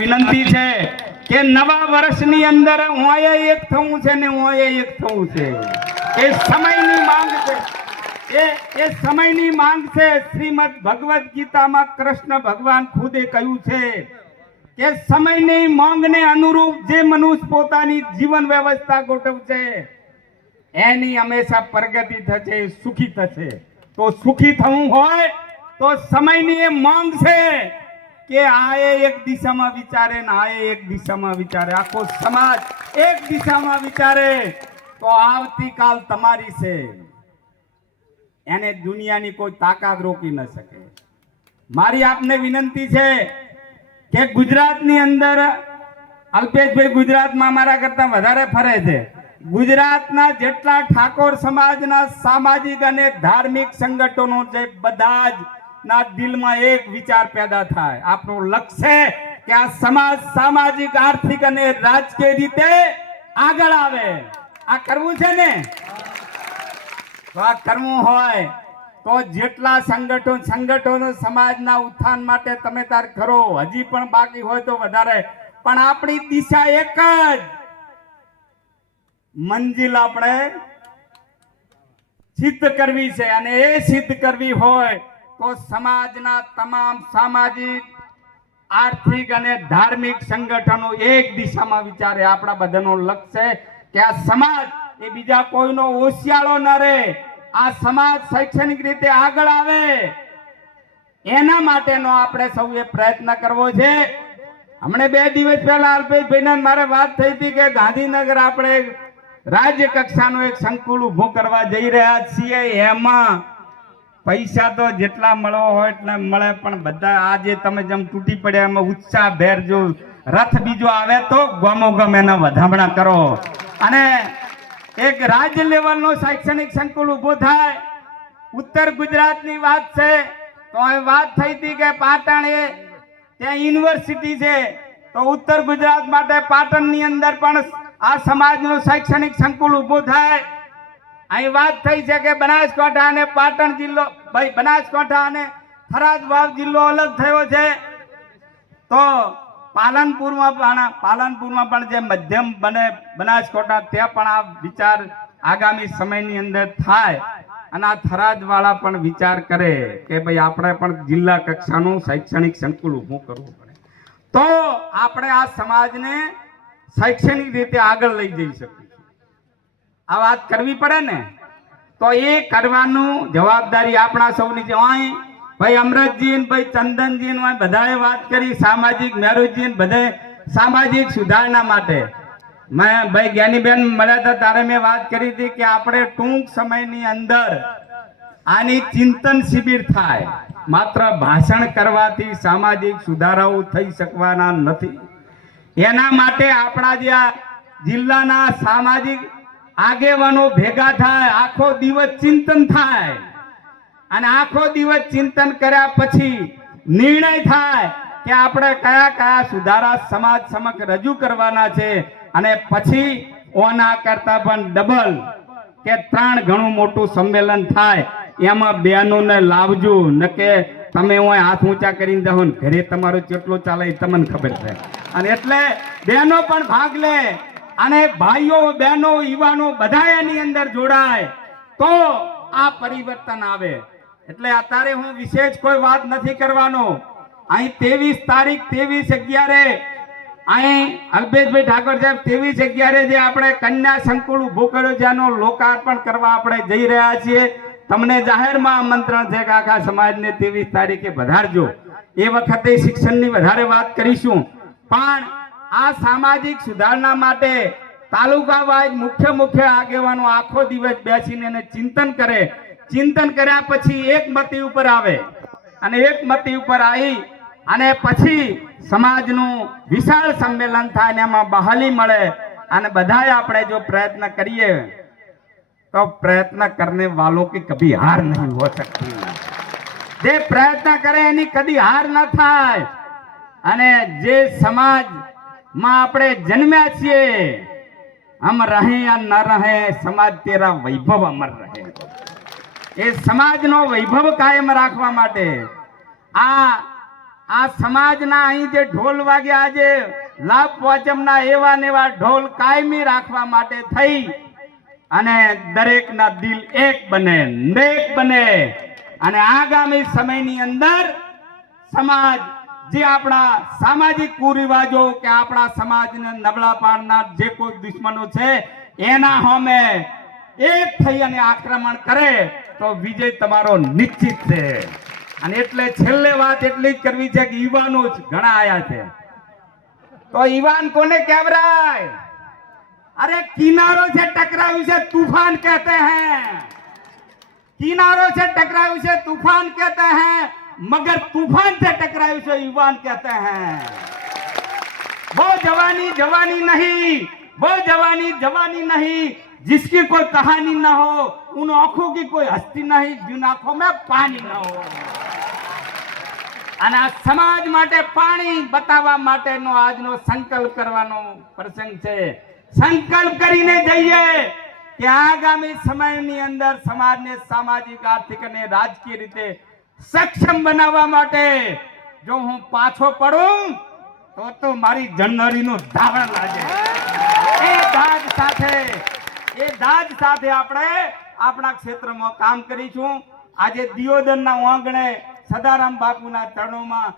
વિનંતી છે કે નવા વર્ષની અંદર ઓય એક થવું છે ને ઓએ એક થવું છે. એ સમયની માંગ છે. એ એ સમયની માંગ છે. શ્રીમદ ભગવદ્ ગીતામાં કૃષ્ણ ભગવાન ખુદે કહ્યું છે કે સમયની માંગને અનુરૂપ જે મનુષ્ય પોતાની જીવન વ્યવસ્થા ગોઠવશે, એની હંમેશા પ્રગતિ થશે, સુખી થશે. તો સુખી થવું હોય તો સમયની એ માંગ છે કે આ એક દિશામાં વિચારે ને આ એક દિશામાં વિચારે. આખો સમાજ એક દિશામાં વિચારે. તો આવતીકાલ તમારી છે. એને દુનિયાની કોઈ તાકાત રોકી ન શકે. મારી આપને વિનંતી છે કે ગુજરાતની અંદર અલ્પેશભાઈ ગુજરાતમાં મારા કરતા વધારે ફરે છે. ગુજરાતના જેટલા ઠાકોર સમાજના સામાજિક અને ધાર્મિક સંગઠનો છે, બધા જ ના દિલમાં એક વિચાર પેદા થાય. આપણું લક્ષ્ય કે આ સમાજ સામાજિક, આર્થિક અને રાજકીય રીતે આગળ આવે. આ કરવું છે ને? આ કરવું હોય તો જેટલા સંગઠન સંગઠનો સમાજના ઉત્થાન માટે તમે તાર કરો. હજી પણ બાકી હોય તો વધારે. પણ આપણી દિશા એક જ. મંજિલ આપણે સિદ્ધ કરવી છે. અને એ સિદ્ધ કરવી હોય તો સમાજના તમામ સામાજિક, આર્થિક અને ધાર્મિક સંગઠનો એક દિશામાં વિચારે. આપણા બધાનો લક્ષ્ય કે આ સમાજ એ બીજા કોઈનો ઓશિયાળો ન રહે. આ સમાજ શૈક્ષણિક રીતે આગળ આવે. એના માટેનો આપણે સૌએ પ્રયત્ન કરવો છે. હમણે બે દિવસ પહેલા અલ્પેશભાઈને મારે વાત થઈ હતી કે ગાંધીનગર આપણે રાજ્ય કક્ષાનું એક સંકુલ ઊભું કરવા જઈ રહ્યા છીએ. એમાં પૈસા તો જેટલા મળવો હોય એટલા મળે, પણ બધા આજે તમે જેમ તૂટી પડ્યા એમાં ઉત્સાહ ભેર જો રથ બીજો આવે તો ગમો ગમ એના વધામણા કરો. અને એક રાજ્ય લેવલનો શૈક્ષણિક સંકુલ ઊભો થાય. ઉત્તર ગુજરાતની વાત છે, તો એ વાત થઈ હતી કે પાટણ એ ત્યાં યુનિવર્સિટી છે, તો ઉત્તર ગુજરાત માટે પાટણની અંદર પણ આ સમાજનું શૈક્ષણિક સંકુલ ઊભું થાય. અહીં વાત થઈ છે કે બનાસકાંઠા અને પાટણ જિલ્લો, ભાઈ, બનાસકાંઠા અને થરાદ વાવ જિલ્લો અલગ થયો છે. તો પાલનપુરમાં પણ પાલનપુરમાં પણ જે મધ્યમ બને બનાસકાંઠા, ત્યાં પણ આ વિચાર આગામી સમયની અંદર થાય. અને આ થરાદવાળા પણ વિચાર કરે કે ભાઈ, આપણે પણ જિલ્લા કક્ષાનું શૈક્ષણિક સંકુલ ઊભું કરવું પડે. તો આપણે આ સમાજને શૈક્ષણિક રીતે આગળ લઈ જઈ શકીશું આ વાત કરવી પડે ને, તો એ કરવાનું જવાબદારી આપણા સૌની છે. અહીં ભાઈ અમરતજી ભાઈ ચંદનજી બધાએ વાત કરી, સામાજિક મેરુજી ને સામાજિક સુધારણા માટે. મેં ભાઈ જ્ઞાનીબેન મળ્યા હતા, ત્યારે મેં વાત કરી હતી કે આપણે ટૂંક સમયની અંદર આની ચિંતન શિબિર થાય. માત્ર ભાષણ કરવાથી સામાજિક સુધારાઓ થઈ શકવાના નથી. એના માટે આપણા જે આ જિલ્લાના સામાજિક આગેવાનો ભેગા થાય, આખો દિવસ ચિંતન થાય. અને આખો દિવસ ચિંતન કર્યા પછી નિર્ણય થાય કે આપણે કયા કયા સુધારા સમાજ સમક્ષ રજૂ કરવાના છે. અને પછી ઓના કરતા પણ ડબલ કે ત્રણ ઘણું મોટું સંમેલન થાય. એમાં બહેનોને લાવજો, ન કે તમે હું હાથ ઊંચા કરીને જાઓ ઘરે તમારો કેટલો ચાલે તમને ખબર છે અને એટલે બહેનો પણ ભાગ લે. અને ભાઈઓ, બહેનો, યુવાનો બધા એની અંદર જોડાય તો આ પરિવર્તન આવે. એટલે અત્યારે હું વિશેષ કોઈ વાત નથી કરવાનો. અહીં ત્રેવીસ તારીખ, ત્રેવીસ અગિયારે અહીં અલ્પેશભાઈ ઠાકોર સાહેબ, ત્રેવીસ અગિયારે જે આપણે કન્યા સંકુલ ઊભો કર્યો છે એનું લોકાર્પણ કરવા આપણે જઈ રહ્યા છીએ. તમને જાહેરમાં આમંત્રણ છે કે આખા સમાજને ત્રેવીસ તારીખે વધારજો. એ વખતે શિક્ષણની વધારે વાત કરીશું. પણ આ સામાજિક સુધારણા માટે તાલુકા વાઇઝ મુખ્ય મુખ્ય આગેવાનો આખો દિવસ બેસીને એને ચિંતન કરે. ચિંતન કર્યા પછી એક મતી ઉપર આવે અને એક મતી ઉપર આવી અને પછી સમાજનું વિશાળ સંમેલન થાય અને એમાં બહાલી મળે અને બધાએ આપણે જો પ્રયત્ન કરીએ તો પ્રયત્ન કરને વાલો કે કભી હાર નહીં હો શકતી. જે પ્રયત્ન કરે એની કદી હાર ન થાય. અને જે સમાજ સમાજમાં આપણે જન્મ્યા છીએ. હમ રહે યા ન રહે, સમાજ તેરા વૈભવ અમર રહે. એ સમાજનો વૈભવ કાયમ રાખવા માટે આ આ સમાજના અહીં જે ઢોલ વાગ્યા આજે લાભ વાચમના એવા ને એવા ઢોલ કાયમી રાખવા માટે થઈ અને દરેકના દિલ એક બને, નેક બને. અને આગામી સમયની અંદર સમાજ જે આપણા સામાજિક કુરિવાજો કે આપણા સમાજને નબળા પાડનાર જે કોઈ દુશ્મનો છે, એના હમે એક થઈ અને આક્રમણ કરે તો વિજય તમારો નિશ્ચિત છે. અને એટલે છેલ્લે વાત એટલી જ કરવી છે કે યુવાનો જ ઘણા આયા છે. તો યુવાન કોને કેવરાય? અરે કિનારો છે ટકરાયું છે, તુફાન કહેતે હૈ. किनारों से टकराव से तूफान कहते हैं मगर तूफान से टकराव से युवान कहते हैं वो जवानी जवानी नहीं वो जवानी जवानी नहीं जिसकी कोई कहानी ना हो उन आंखों की कोई हस्ती नहीं जिन आंखों में पानी ना हो અને આ સમાજ માટે પાણી બતાવવા માટેનો આજનો સંકલ્પ કરવાનો પ્રસંગ છે સંકલ્પ કરીને જઈએ કે આગામી સમયની અંદર સમાજને, સામાજિક, આર્થિક અને રાજકીય રીતે સક્ષમ બનાવવા માટે જો હું પાછો પડું, તો તો મારી જનરીનો ધારણ લાગે. એ દાજ સાથે, એ દાજ સાથે આપણે આપણા ક્ષેત્રમાં કામ કરીશું. આજે દિયોદરના આંગણે સદારામ બાપુના ચરણોમાં